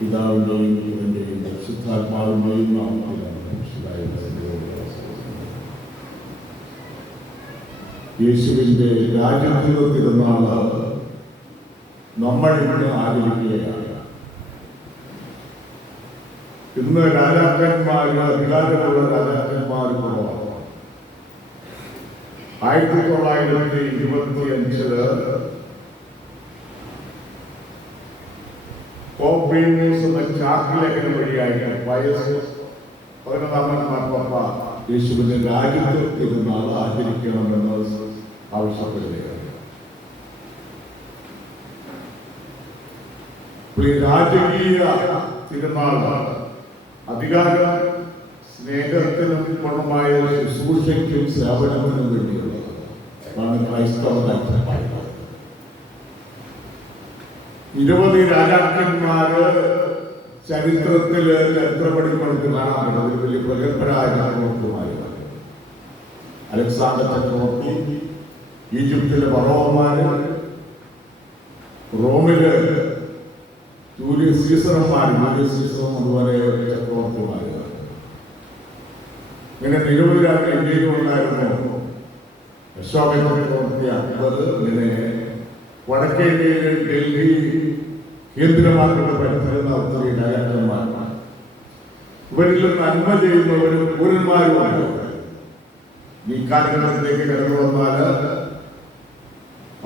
പിതാവിൻ്റെയും പുത്രൻ്റെയും പരിശുദ്ധാത്മാവിൻ്റെയും നാമത്തിലാണ് യേശുവിൻ്റെ രാജ്യത്വ തിരുനാള് നമ്മൾ ഇന്ന് ആചരിക്കുകയാണ്. ഇന്ന് രാജാക്കന്മാര്, അധികാരമുള്ള രാജാക്കന്മാർ കുറവാണ്. 1925 കോബ്രീനൂസ് എന്ന ചാക്കിലേഖനം വഴിയായിട്ട് വയസ്സ് 11 മാർപ്പാപ്പ യേശുവിന്റെ രാജ്യത്വ തിരുനാൾ ആചരിക്കണമെന്ന് ആവശ്യപ്പെടുകയാണ്. രാജകീയ തിരുനാൾ അധികാരം, സ്നേഹത്തിനും ഗുണമായ ശുശ്രൂഷയ്ക്കും സേവനത്തിനും വേണ്ടിയുള്ളതാണ് ക്രൈസ്തവ കാഴ്ചപ്പാട്. 20 രാജാക്കന്മാര് ചരിത്രത്തില് ചരിത്രപടിപ്പടുത്ത് കാണാൻ പറ്റുന്നത് വലിയ പ്രഗത്ഭരായ ചക്രവർത്തിമാരാണ്. അലക്സാണ്ടർ ചക്രവർത്തി, ഈജിപ്തിലെ ഫറോവന്മാര്, റോമില് ജൂലിയസ് സീസറും അതുപോലെ ചക്രവർത്തിമാര്. ഇങ്ങനെ നിരവധി ഇന്ത്യയിലും ഉണ്ടായിരുന്നു. അശോക ചക്രവർത്തി, അക്ബർ, ഇങ്ങനെ വടക്കേ ഇന്ത്യയിൽ ഡൽഹി കേന്ദ്രമാക്കൊണ്ട് പഠിച്ചിരുന്ന ഒത്തിരി രാജാക്കന്മാരാണ്. ഇവരിൽ നന്മ ചെയ്യുന്നവരും പൗരന്മാരുമാണ്. ഈ കാലഘട്ടത്തിലേക്ക് കടന്നു വന്നാൽ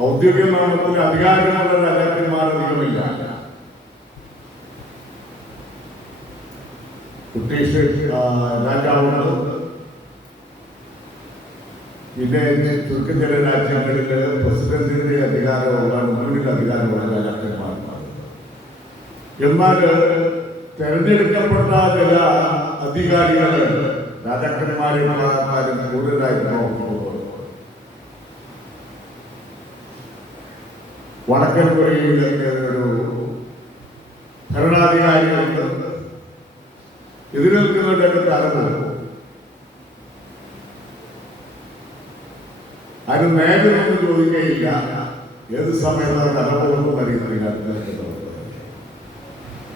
ഔദ്യോഗിക നാമത്തിൽ അധികാരമുള്ള രാജാക്കന്മാർ അധികമില്ല. ബ്രിട്ടീഷ് രാജാവുണ്ട്. പിന്നെ ചുരുക്കം ചില രാജ്യങ്ങളിൽ പ്രസിഡന്റിന്റെ അധികാരമുള്ള, മുന്നിൽ അധികാരമുള്ള രാജാക്കന്മാരാണ്. എന്നാൽ തെരഞ്ഞെടുക്കപ്പെട്ട ചില അധികാരികൾ രാജാക്കന്മാരും കൂടുതലായി പ്രവർത്തിക്കുന്നത്. വടക്കൻ കൊറിയയിലൊക്കെ ഒരു ഭരണാധികാരികളുണ്ട്. എതിരേൽക്കുന്നവരുടെ തലമുറ അതിന് നേരൊന്നും ചോദിക്കുകയില്ല. ഏത് സമയത്താണ് തലമുറൊന്നും അറിയത്തില്ല.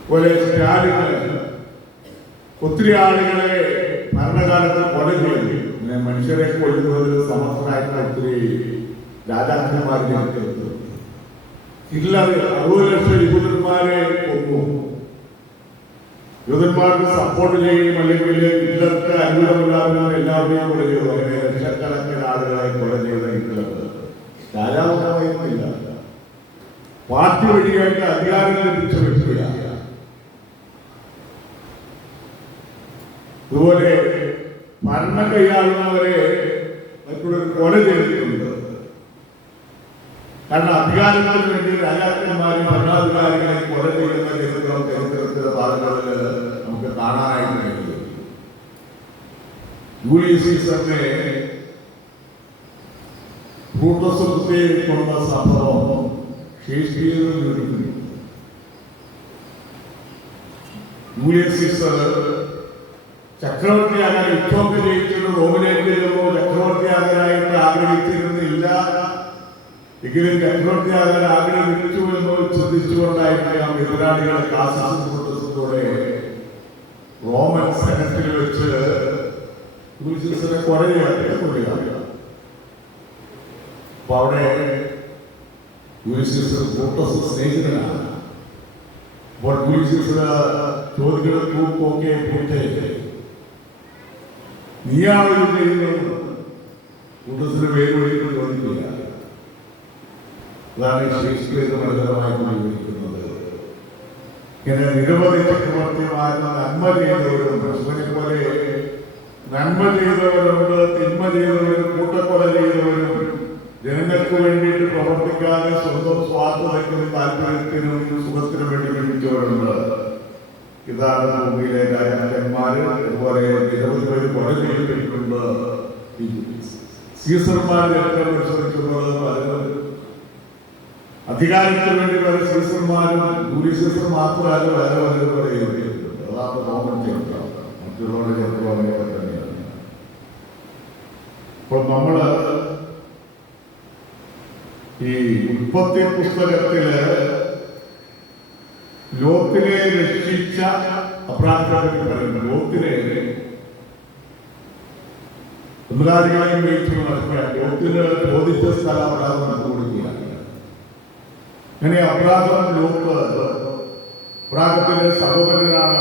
പോലെ ഒത്തിരി ആളുകളെ ഭരണകാലത്ത് കൊല ചെയ്തു. മനുഷ്യരെ കൊല്ലുന്നതിൽ സമർത്ഥരായിട്ടുള്ള ഒത്തിരി രാജാക്കന്മാരെ ഹിറ്റ്ലർ 60 ലക്ഷം യൂതന്മാരെ കൊന്നു. യൂതന്മാർക്ക് സപ്പോർട്ട് ചെയ്യുകയും അല്ലെങ്കിൽ ഹിറ്റ്ലർക്ക് അനുകൂലമില്ലാതെ എല്ലാവരെയും കൊല ചെയ്തു. അങ്ങനെ ലക്ഷക്കണക്കിന് ആളുകളെ കൊല ചെയ്ത ഹിറ്റ്ലർ രാജാവുമായിരുന്നില്ല, പാർട്ടി വഴിയായിട്ട് അധികാരം ലഭിച്ച വ്യക്തിയാണ്. അതുപോലെ ഭരണം കൈയാളുന്നവരെ മറ്റുള്ളവർ കൊല ചെയ്തിട്ടുണ്ട്. കാരണം അധികാരത്തിന് വേണ്ടി രാജാക്കന്മാരും ഭരണാധികാരികളെ കൊല ചെയ്യുന്ന ചരിത്രത്തിലെ ഭാഗങ്ങളിൽ നമുക്ക് കാണാനായിട്ട് കഴിയും. ജൂലിയസ് സീസറിനെ ബ്രൂട്ടസ് കൊണ്ട സംഭവം ഷേക്സ്പിയറിൽ നിന്നും ജൂലിയസ് സീസർ ചക്രവർത്തിയാകാൻ യുദ്ധമൊക്കെ ജയിച്ചിട്ട് റോമിലേക്ക് ചെല്ലുമ്പോൾ ചക്രവർത്തിയാകാനായിട്ട് ആഗ്രഹിച്ചിരുന്നില്ല. എങ്കിലും ചക്രവർത്തിയാകാൻ ആഗ്രഹിച്ചു എന്ന് ചിന്തിച്ചുകൊണ്ടായിരിക്കാം എതിരാളികളെ കാസിസത്തോടെ റോമൻ സെനറ്റിൽ വെച്ച് ജൂലിയസിനെ കൊലയാണ്. അപ്പൊ അവിടെ ജൂലിയസ് ബ്രൂട്ടസ് സ്നേഹിതനാണ്. അപ്പോൾ ജൂലിയസിന് ചോദ്യങ്ങളെ തൂക്കൊക്കെ പൂർത്തി നീയാണ് ഇത് ചെയ്യുന്നത്. ബ്രൂട്ടസിന് പേര് വിളിക്കുന്നത് ചോദിക്കില്ല. അതാണ് ഷേക്സ്പിയർ മനോഹരമായി വിവരിക്കുന്നത്. ഇങ്ങനെ നിരവധി ചക്രവർത്തിമാരുടെ നന്മ ചെയ്തവരും പോലെ നന്മ ചെയ്തവരുണ്ട്, തിന്മ ചെയ്തവരും, കൂട്ടക്കൊല ചെയ്തവരും, ജനങ്ങൾക്ക് വേണ്ടിയിട്ട് പ്രവർത്തിക്കാതെ സ്വന്തം സ്വാർത്ഥതയ്ക്കും താല്പര്യത്തിനും സുഖത്തിനും വേണ്ടി ജീവിച്ചവരുണ്ട്. ഇതാണ് ഭൂമിയിലെ രാജാക്കന്മാര്. അതുപോലെ നിരവധി പേര് കൊല ചെയ്യപ്പെട്ടിട്ടുണ്ട്. സീസർമാരെ പരിശോധിക്കുന്നത് പലരും അധികാരത്തിന് വേണ്ടി പല സീസർമാരും ജൂലിയസ് സീസർ മാത്രമല്ല വേറെ പലരും കൊല ചെയ്തിട്ടുണ്ട്. അതാണ് റോമൻ ചരിത്രം. മറ്റുള്ളവരുടെ ചരിത്രം അങ്ങനെയൊക്കെ തന്നെയാണ്. അപ്പോൾ നമ്മള് ഈ ഉൽപ്പത്തി പുസ്തകത്തില് ലോത്തിനെ രക്ഷിച്ച അബ്രാഹാമിനെ പറയുന്നത്. ലോത്തിനെ ബംഗാളികളെയും വെയിച്ചു നടക്കുക. ലോത്തിന് ചോദിച്ച സ്ഥലം അബ്രാഹാം നടന്നു കൊടുക്കുകയാണ്. അങ്ങനെ അബ്രാഹാം ലോത്ത് അബ്രാഹത്തിന്റെ സഹോദരനാണ്.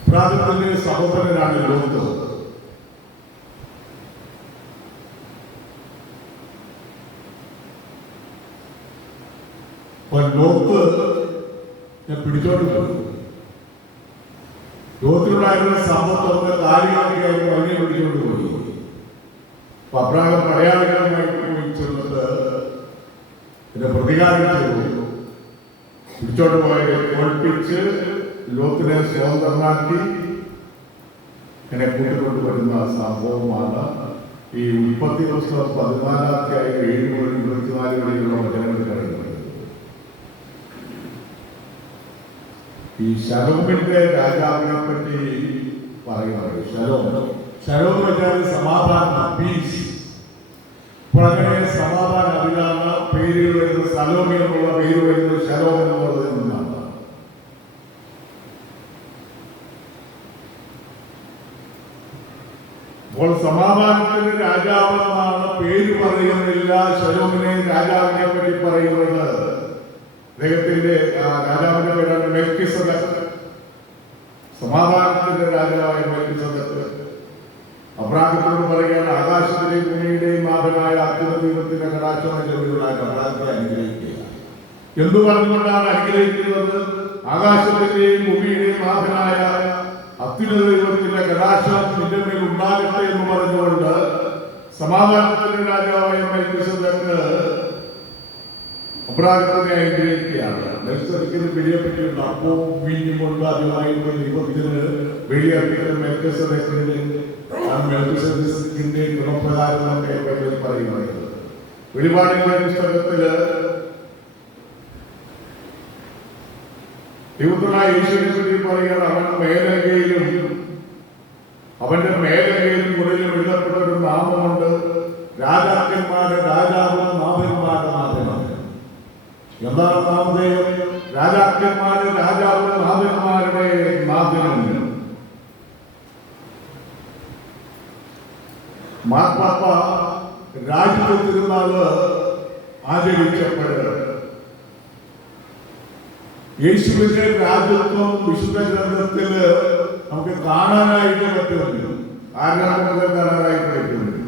അബ്രാഹത്തിന്റെ സഹോദരനാണ് ലോത്ത്. ലോത്ത് ഞാൻ പിടിച്ചോണ്ട് പോയി. ലോകത്തിലുണ്ടായിരുന്ന സമ്പത്തൊക്കെ കാര്യമാക്കിയായിരുന്നു അതിനെ പിടിച്ചോണ്ട് പോയി. അബ്രാഹാം പടയാളികളുമായി പോയി ചെന്നിട്ട് എന്നെ പ്രതികാരം ചെയ്തു. പിടിച്ചോണ്ട് പോയത് തോൽപ്പിച്ച് ലോകത്തിനെ സ്വതന്ത്രമാക്കി എന്നെ കൂട്ടിക്കൊണ്ടു വരുന്ന സംഭവമാണ് ഈ ഉൽപ്പത്തി പുസ്തകം 14 അധ്യായം 7 മുതൽ 24 വരെയുള്ള വചനങ്ങൾ പറയുന്നത്. ഈ ശലോമിന്റെ രാജാവിനെ പറ്റി പറയുന്നത്. ശലോം വെച്ചാൽ സമാധാനം, പീസ്. അപ്പോൾ അങ്ങനെ സമാധാന അതിലാണ് പേരുകൾ വരുന്നത്. സലോമി എന്നുള്ള പേര് വരുന്നത് ശലോം എന്നുള്ളതിൽ നിന്നാണ്. അപ്പോൾ സമാധാനത്തിന്റെ രാജാവെന്നാണ് പേര് പറയുന്നില്ല. ശലോമിനെ രാജാവിനെ പറ്റി പറയുന്നത്. അദ്ദേഹത്തിന്റെ രാജാവിന്റെ പേരാണ് മെൽക്കിസെദെക്ക്. സമാധാനത്തിന്റെ രാജാവായ മെൽക്കിസെദെക്ക് അബ്രാഹത്തോട് പറയുകയാണ്, ആകാശത്തിലെയും ഭൂമിയുടെയും നാഥനായ അത്യുന്നതത്തിന്റെ കടാക്ഷം അബ്രാഹത്തെ അനുഗ്രഹിക്കുക. എന്തു പറഞ്ഞുകൊണ്ടാണ് അനുഗ്രഹിക്കുന്നത്? ആകാശത്തിന്റെയും ഭൂമിയുടെയും നാഥനായ അത്യുന്നത ദൈവത്തിന്റെ കടാക്ഷം നിന്റെ മേൽ ഉണ്ടാകട്ടെ എന്ന് പറഞ്ഞുകൊണ്ട് സമാധാനത്തിന്റെ രാജാവായ മെൽക്കിസെദെക്ക് അബ്രാഹത്തിനെ അനുഗ്രഹിക്കുകയാണ്. മെൽക്കിസെദെക്കിന് ബലിയെപ്പറ്റിയുണ്ട്. അപ്പവും വീഞ്ഞും കൊണ്ട് അതുമായിട്ട് ദൈവത്തിന് ബലിയർപ്പിക്കുന്ന മെൽക്കിസെദെക്കിന്റെ ഗുണപ്രകാരം പറയുന്നത്. വെളിപാടിന്റെ പുസ്തകത്തില് ദൈവത്തിനായ യേശുവിനെ പറ്റി പറയുകയാണ്. അവന്റെ മേലങ്കയിലും മുകളിലും എഴുതപ്പെട്ട ഒരു നാമമുണ്ട്, രാജാക്കന്മാരുടെ രാജാവും നാഥന്മാരുടെ നാഥനാണ്. എന്താണ് നാമധേയം? രാജാക്കന്മാരുടെ രാജാവും നാഥന്മാരുടെ നാഥനും. മാർപ്പാപ്പ രാജ്യത്തെ തിരുനാള് ആചരിച്ചപ്പോൾ യേശുവിന്റെ രാജ്യത്വം വിശുദ്ധ ഗ്രന്ഥത്തില് നമുക്ക് കാണാനായിട്ട് പറ്റുമല്ലോ. ആരാണ് മുതൽ കാണാനായിട്ട് പറ്റുമല്ലോ.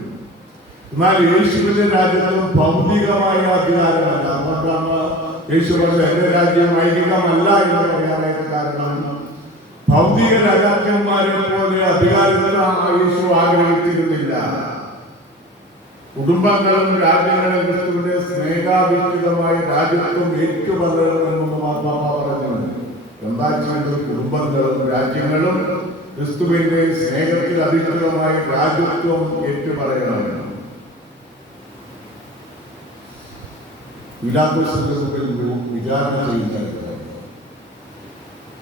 എന്നാൽ യേശുവിന്റെ രാജ്യത്വം ഭൗതികമായ അധികാരമല്ല. അതുകൊണ്ടാണ് യേശു പറഞ്ഞ എന്റെ രാജ്യം വൈദികമല്ല എന്ന് പറയാനായിട്ട് കാരണം ഭൗതിക രാജാക്കന്മാരെ പോലെ അധികാരത്തിൽ യേശു ആഗ്രഹിച്ചിരുന്നില്ല. കുടുംബങ്ങളും രാജ്യങ്ങളും ക്രിസ്തുവിന്റെ സ്നേഹാധിഷ്ഠിതമായ രാജ്യത്വം ഏറ്റുപറയണമെന്ന് മാർപ്പാപ്പ പറഞ്ഞു. എന്താ ചെയ്തത്? കുടുംബങ്ങളും രാജ്യങ്ങളും ക്രിസ്തുവിന്റെ സ്നേഹത്തിൽ അധിഷ്ഠിതമായ രാജ്യത്വം ഏറ്റുപറയണം. പീലാത്തോസിന്റെ മുമ്പിൽ വിചാരണ ചെയ്യുന്നത്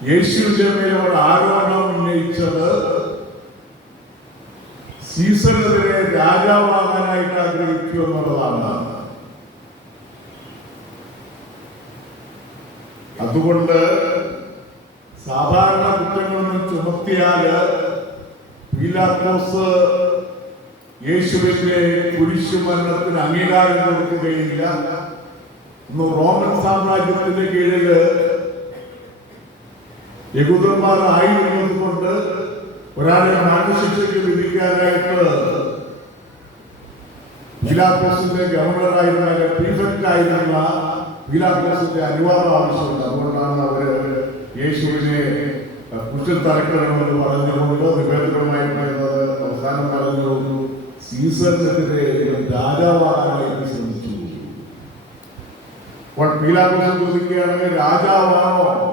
യേശുവിന്റെ മേലോട് ആരോപണം ഉന്നയിച്ചത് സീസറിനെതിരെ രാജാവാകാനായിട്ട് ആഗ്രഹിക്കൂ എന്നുള്ളതാണ്. അതുകൊണ്ട് സാധാരണ കുറ്റങ്ങളൊന്നും ചുമത്തിയാല് പീലാത്തോസ് യേശുവിന്റെ കുരിശുമരണത്തിന് അംഗീകാരം കൊടുക്കുകയില്ല. ഇന്ന് റോമൻ സാമ്രാജ്യത്തിന്റെ കീഴില് യഹൂദന്മാർ ആയിരുന്നത് കൊണ്ട് ഒരാളെ മരണശിക്ഷയ്ക്ക് വിധിക്കാനായിട്ട് പീലാത്തോസിന്റെ ഗവർണറായിരുന്ന പ്രീഫെക്റ്റ് ആയിരുന്ന പീലാത്തോസിന്റെ അനുവാദം ആവശ്യമുണ്ട്. അതുകൊണ്ടാണ് അവര് യേശുവിനെ കുറ്റം തറക്കണമെന്ന് പറഞ്ഞുകൊണ്ട് നിവേദനമായി പറയുന്നത്. അവസാനം പറഞ്ഞു സീസറിനെതിരെ രാജാവാകാനായിട്ട് ശ്രമിച്ചു. അപ്പോൾ പീലാത്തോസ് ചോദിക്കുകയാണെങ്കിൽ രാജാവാണോ?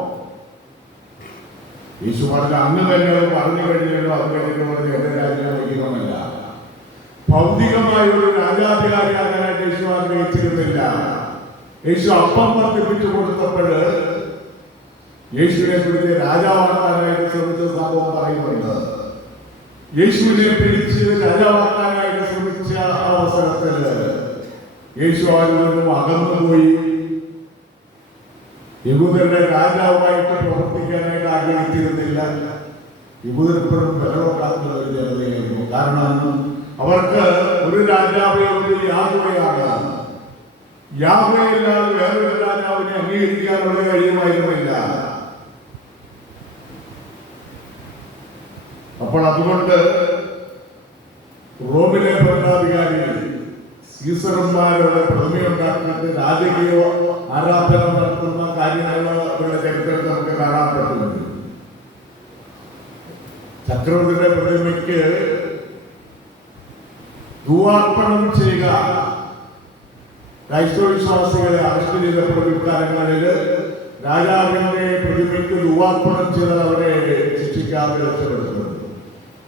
യേശു പറഞ്ഞ അന്ന് തന്നെ പറഞ്ഞു കഴിഞ്ഞല്ലോ. അത് കഴിഞ്ഞിട്ട് പറഞ്ഞു എന്റെ രാജ്യം വൈദികമല്ല. ഭൗതികമായ ഒരു രാജാധികാരിയാകാനായിട്ട് യേശു ആഗ്രഹിച്ചിരുന്നില്ല. യേശു അപ്പം വർദ്ധിപ്പിച്ചു കൊടുത്തപ്പോൾ യേശുവിനെ പിടിച്ച് രാജാവാക്കാനായിട്ട് ശ്രമിച്ച സംഭവം പറയുന്നുണ്ട്. യേശുവിനെ പിടിച്ച് രാജാവാക്കാൻ യേശു അതിൽ നിന്നും അകന്നുപോയി യഹൂദരുടെ രാജാവായിട്ട് പ്രവർത്തിക്കാനായിട്ട് ആഗ്രഹിച്ചിരുന്നില്ല. യഹൂദർപ്പോഴും ബലവത്താക്കുന്ന ഒരു ജനതയായിരുന്നു. കാരണം അവർക്ക് ഒരു രാജാവേ ഒരു യാഹ്വേയാണ്. യാഹ്വേയല്ലാതെ വേറൊരു രാജാവിനെ അംഗീകരിക്കാൻ അവർക്ക് കഴിയുമായിരുന്നില്ല. അപ്പോൾ അതുകൊണ്ട് റോമിലെ ഭരണാധികാരി സീസർമാരുടെ പ്രതിമയുണ്ടാക്കിയിട്ട് രാജകീയ ആരാധന നടത്തുന്ന കാര്യങ്ങൾ അവരുടെ ചരിത്രത്തിൽ നമുക്ക് കാണാൻ പറ്റുന്നുണ്ട്. ചക്രവർത്തിയുടെ പ്രതിമയ്ക്ക് ധൂവാർപ്പണം ചെയ്യുക ക്രൈസ്തവ വിശ്വാസികളെ അറസ്റ്റ് ചെയ്തപ്പോൾ ഇക്കാലങ്ങളിൽ രാജാവിന്റെ പ്രതിമയ്ക്ക് ധൂവാർപ്പണം ചെയ്ത് അവരെ ശിക്ഷിക്കാതെ രക്ഷപ്പെടുത്തുന്നത്.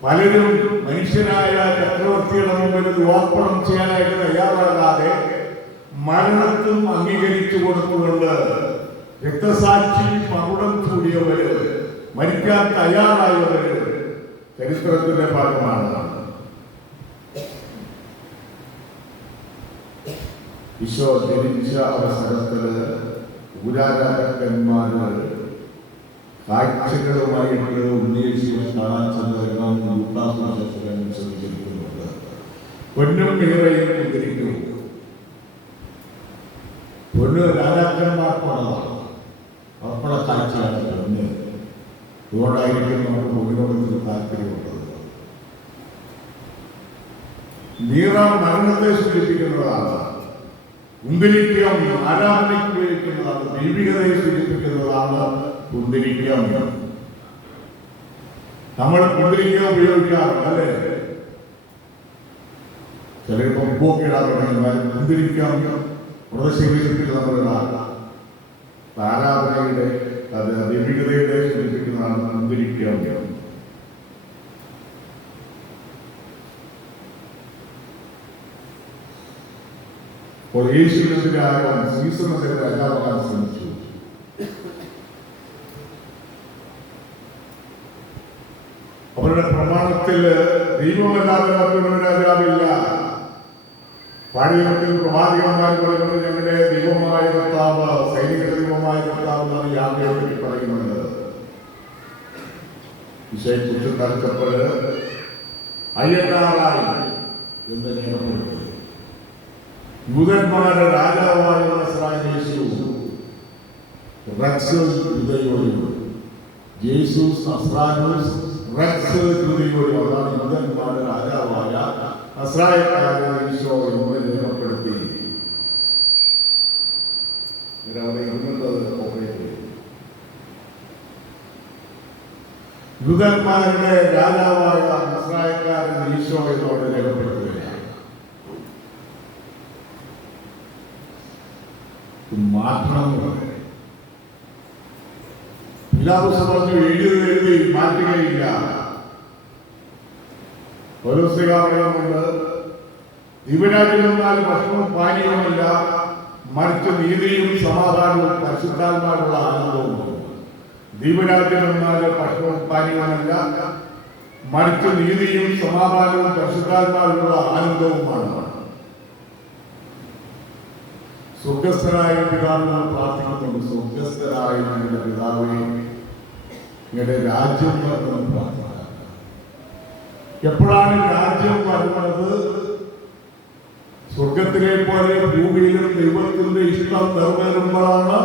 പലരും മനുഷ്യനായ ചക്രവർത്തിയുടെ മുമ്പിൽ ധൂവാർപ്പണം ചെയ്യാനായിട്ട് തയ്യാറാകാതെ മരണത്തും അംഗീകരിച്ചു കൊടുത്തുകൊണ്ട് രക്തസാക്ഷി മകുടം ചൂടിയവര്, മരിക്കാൻ തയ്യാറായവര് ചരിത്രത്തിന്റെ ഭാഗമാണ്. ഈശോ ജനിച്ച അവസരത്തില് ഊരാരാജാക്കന്മാര് കാഴ്ചകളുമായിട്ട് ഉന്നയിച്ച് കാണാൻ ചെന്നതെല്ലാം ശ്രമിച്ചിരിക്കുന്നുണ്ട്. പൊന്നും മീറയും ഉദ്ധരിക്കും. പൊന്ന് രാജാക്കന്മാർക്കുള്ളതാണ്, അർപ്പണ കാഴ്ചയാണ് പൊന്ന്. അതുകൊണ്ടായിരിക്കും നമുക്ക് പൊന്നിനോട് താല്പര്യമുള്ളത്. മീറ മരണത്തെ സൂചിപ്പിക്കുന്നതാണ്, കുന്തിരിക്കം ആരാധനയ്ക്ക് ഉപയോഗിക്കുന്നതാണ്, ദൈവികതയെ സൂചിപ്പിക്കുന്നതാണ് കുന്തിരിക്കം. നമ്മൾ കുന്തിരിക്കം ഉപയോഗിക്കാറുണ്ട് അല്ലേ? ചിലപ്പോൾ ഉപ്പൊക്കെ ഇടാറുണ്ടെങ്കിൽ കുന്തിരിക്കം മൃതശരീരത്തിൽ നമ്മൾ ആരാധനയുടെ അത് ദൈവികതയുടെ സൂചിപ്പിക്കുന്നതാണ് കുന്തിരിക്കം. അപ്പോൾ യേശുവിന്റെ ആകാൻ സീസണിന്റെ രാജാവാകാൻ ശ്രമിച്ചു. അവരുടെ പ്രമാണത്തിൽ ദൈവമല്ലാതെ മറ്റൊരു രാജാവില്ല. പാടിയത്തിൽ പ്രവാചകന്മാർ പറയുന്നത് ഞങ്ങളുടെ ദൈവമായ കർത്താവ്, സൈനിക ദൈവമായ കർത്താവ് എന്നാണ് യാത്രയെ പറയുന്നത്. വിഷയെക്കുറിച്ച് തർക്കപ്പോൾ അയ്യനാറായി എന്ന് രേഖപ്പെടുത്തി. യൂദന്മാരുടെ രാജാവായ യേശു റക്സ് യൂദയോടും യേശൂസ് നസ്രാനോസ് റക്സ് യൂദയോടും, അതാണ് യൂദന്മാരുടെ രാജാവായ നസ്രായക്കാരൻ ഈശോ എന്ന് രേഖപ്പെടുത്തി. യൂദന്മാരുടെ രാജാവായ നസ്രായക്കാരൻ ഈശോ എന്നോട് രേഖപ്പെടുത്തുകയാണ്. മാറ്റണം പിലാത്തോസ് പറഞ്ഞു, എഴുതി മാറ്റുകയില്ല. പറയുന്നുണ്ട്, ദിവരാജ്യം എന്നാൽ ഭക്ഷണവും പാനീയവുമല്ല, മറിച്ച് നീതിയും സമാധാനവും പരിശുദ്ധാത്മാവുള്ള ആനന്ദവുമാണ്. ദൈവരാജ്യം എന്നാൽ ഭക്ഷണവും പാനീയവുമല്ല, മറിച്ച് നീതിയും സമാധാനവും പരിശുദ്ധാത്മാവിലുള്ള ആനന്ദവുമാണ്. സ്വർഗസ്ഥനായ പിതാവിനെ പ്രാർത്ഥിക്കുന്നുണ്ട്. സ്വർഗസ്ഥനായ ഞങ്ങളുടെ പിതാവേ, ഞങ്ങളുടെ രാജ്യം വരണമെന്ന് പ്രാർത്ഥിക്കുക. എപ്പോഴാണ് രാജ്യം വരുന്നത്? സ്വർഗത്തിലെ പോലെ ഭൂമിയിലും ദൈവത്തിന്റെ ഇഷ്ടം നിറവേറുമ്പോഴാണ്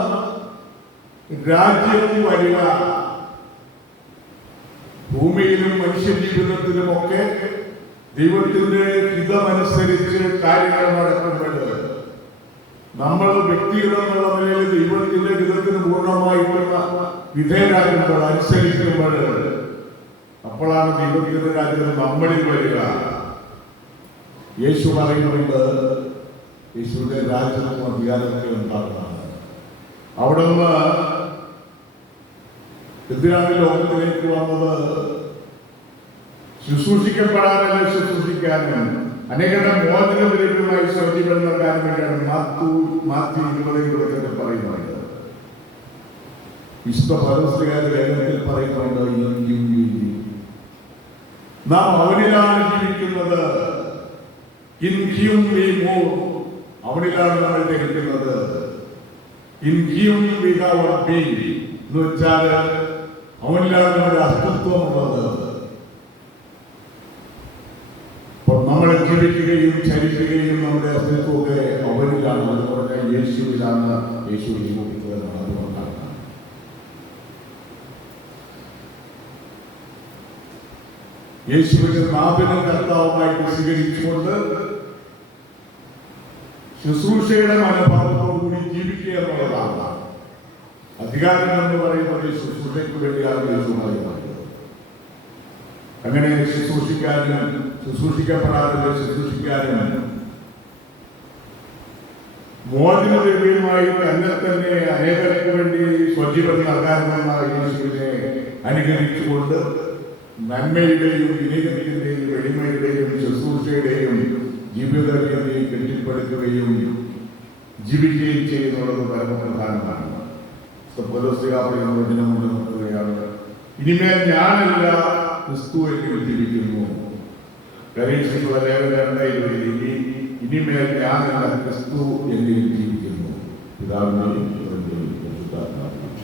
രാജ്യം വരിക. ഭൂമിയിലും മനുഷ്യ ജീവിതത്തിലുമൊക്കെ ദൈവത്തിന്റെ ഹിതമനുസരിച്ച് കാര്യങ്ങൾ നടക്കുമ്പോൾ നമ്മൾ വ്യക്തികളെന്നുള്ള നിലയിൽ ദൈവത്തിന്റെ ഹിതത്തിന് പൂർണ്ണമായിട്ടുള്ള വിധേയരാകുമ്പോൾ, അനുസരിക്കുമ്പോൾ, അപ്പോഴാണ് ദൈവത്തിന്റെ രാജ്യം നമ്മളിൽ വരിക. യേശു പറയുന്നുണ്ട്, യേശുവിന്റെ രാജ്യത്തും അധികാരമൊക്കെ ഉണ്ടാകുന്നതാണ്. അവിടെ നിന്ന് എന്തിനാണ് ലോകത്തിലേക്ക് വന്നത്? ശുശ്രൂഷിക്കപ്പെടാനല്ല, ശുശ്രൂഷിക്കാനും അനേകരുടെ മോചനദ്രവ്യമായി സൗജന്യം നൽകാൻ വേണ്ടിയാണ് മാത്യു 20:22 പറയുന്നത്. വിശുദ്ധ പൗലോസ്ലീഹായുടെ ലേഖനത്തിൽ പറയുന്നുണ്ട്, നാം അവനിലാണ് ജീവിക്കുന്നത്. In him we move അവനിലാണ് നമ്മൾ ധരിക്കുന്നത്. In him we have our being എന്ന് വെച്ചാൽ അവനിലാണ് നമ്മുടെ അസ്തിത്വമുള്ളത്. അപ്പോൾ നമ്മൾ ജീവിക്കുകയും ചരിക്കുകയും നമ്മുടെ അസ്തിത്വമൊക്കെ അവനിലാണ്. അത് പറഞ്ഞാൽ യേശുവിലാണ്. യേശു ജീവിക്കുന്നതാണ്. അതുകൊണ്ടാണ് യേശുവിനെ നാഥനും കർത്താവുമായിട്ട് സ്വീകരിച്ചുകൊണ്ട് ശുശ്രൂഷയുടെ മനോഭാവത്തോടുകൂടി ജീവിക്കുക എന്നുള്ളതാണ്. അധികാരം എന്ന് പറയുന്നത് ശുശ്രൂഷയ്ക്ക് വേണ്ടിയാണ് യേശു പറയുന്നത്. അങ്ങനെ ശുശ്രൂഷിക്കാനും ശുശ്രൂഷിക്കപ്പെടാതെ ശുശ്രൂഷിക്കാനും മോചനദ്രവ്യമായി തന്നെ അനേകർക്ക് വേണ്ടി സ്വജീവൻ നൽകാമെന്ന യേശുവിനെ അനുകരിച്ചുകൊണ്ട് നന്മയുടെയും വിനയത്തിന്റെയും എളിമയുടെയും ശുശ്രൂഷയുടെയും ജീവിതത്തിന്റെയും കെട്ടിപ്പടുക്കുകയും ജീവിക്കുകയും ചെയ്യുന്നത് പരമപ്രധാനമാണ്. ഇനിമേൽ ഞാനല്ല ക്രിസ്തു എന്നിൽ ജീവിക്കുന്നു. ഗരീഷിനുള്ള ലേഖനം 2:20. ഇനിമേൽ ഞാനല്ല ക്രിസ്തു എന്നിൽ ജീവിക്കുന്നു. പിതാവിനെയും പുത്രനെയും പരിശുദ്ധാത്മാവിനെയും.